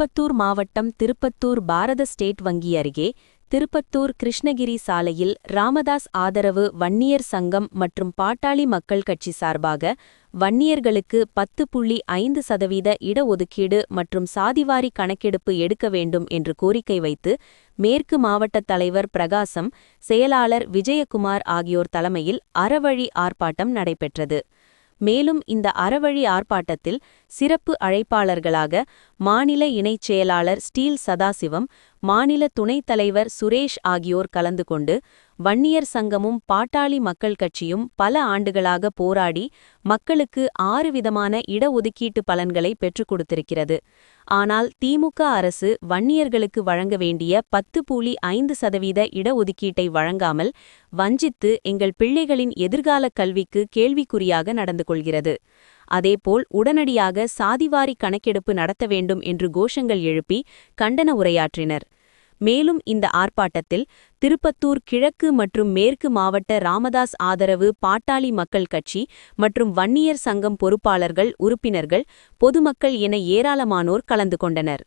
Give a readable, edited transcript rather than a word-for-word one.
திருப்பத்தூர் மாவட்டம் திருப்பத்தூர் பாரத ஸ்டேட் வங்கி அருகே திருப்பத்தூர் கிருஷ்ணகிரி சாலையில் ராமதாஸ் ஆதரவு வன்னியர் சங்கம் மற்றும் பாட்டாளி மக்கள் கட்சி சார்பாக வன்னியர்களுக்கு 10.5% இடஒதுக்கீடு மற்றும் சாதிவாரி கணக்கெடுப்பு எடுக்க வேண்டும் என்று கோரிக்கை வைத்து மேற்கு மாவட்ட தலைவர் பிரகாசம், செயலாளர் விஜயகுமார் ஆகியோர் தலைமையில் அறவழி ஆர்ப்பாட்டம் நடைபெற்றது. மேலும் இந்த அறவழி ஆர்ப்பாட்டத்தில் சிறப்பு அழைப்பாளர்களாக மாநில இணைச் செயலாளர் ஸ்டீல் சதாசிவம், மாநில துணைத் தலைவர் சுரேஷ் ஆகியோர் கலந்து கொண்டு வன்னியர் சங்கமும் பாட்டாளி மக்கள் கட்சியும் பல ஆண்டுகளாக போராடி மக்களுக்கு 6 விதமான இடஒதுக்கீட்டு பலன்களை பெற்றுக் கொடுத்திருக்கிறது. ஆனால் திமுக அரசு வன்னியர்களுக்கு வழங்க வேண்டிய 10.5% இடஒதுக்கீட்டை வழங்காமல் வஞ்சித்து எங்கள் பிள்ளைகளின் எதிர்கால கல்விக்கு கேள்விக்குறியாக நடந்து கொள்கிறது. அதேபோல் உடனடியாக சாதிவாரி கணக்கெடுப்பு நடத்த வேண்டும் என்று கோஷங்கள் எழுப்பி கண்டன உரையாற்றினர். மேலும் இந்த ஆர்ப்பாட்டத்தில் திருப்பத்தூர் கிழக்கு மற்றும் மேற்கு மாவட்ட ராமதாஸ் ஆதரவு பாட்டாளி மக்கள் கட்சி மற்றும் வன்னியர் சங்கம் பொறுப்பாளர்கள், உறுப்பினர்கள், பொதுமக்கள் என ஏராளமானோர் கலந்து கொண்டனர்.